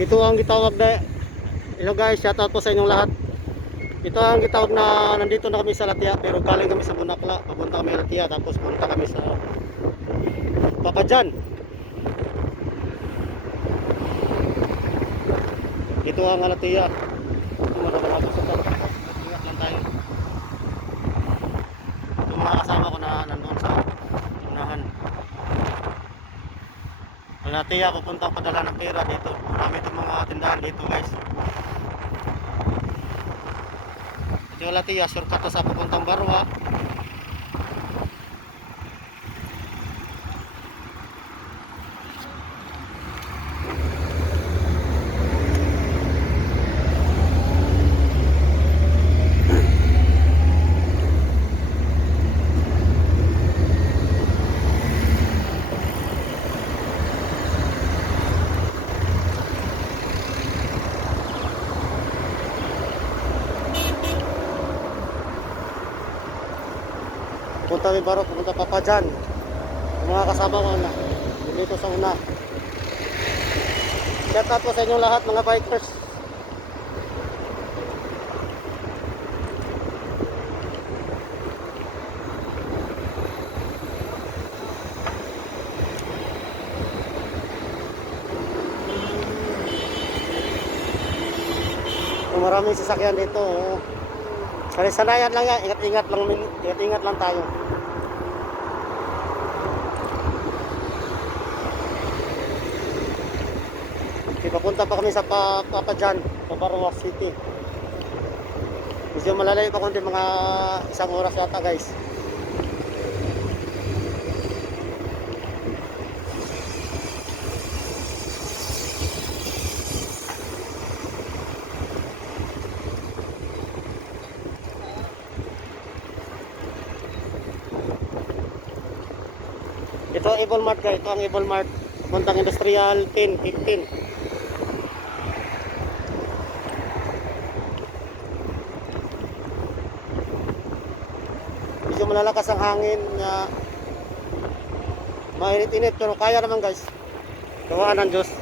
Ito ang gitawag na, hello guys, shout out po sa inyong lahat. Ito ang gitawag na nandito na kami sa Latia, pero galing kami sa Bunakla, papunta kami sa Latia, tapos punta kami sa Papajan. Ito ang Latia. Ito magkakapos ito. Ingat lang tayo. Ito mga kasama ko na nandun sa unahan. Ang Latia, pupunta padala ng pera dito. Marami itong mga tindahan dito guys. Yung Latia, shortcut sa papuntang Barwa. Punta kami Barwa, pupunta Papajan. Yung mga kasama ko na dito sa una. Shout out po sa inyong lahat mga bikers. Maraming sasakyan dito. Sanayan lang yan, ingat-ingat lang tayo. Papunta pa kami sa Papajan, Pabarwa City. Medyo malalayo pa kundi mga isang oras yata guys. Ito ang Evil Mart guys, ito ang Evil Mart. Puntang Industrial 10, 15. Medyo malalakas ang hangin na mainit-init pero kaya naman guys. Gawaan ng Diyos.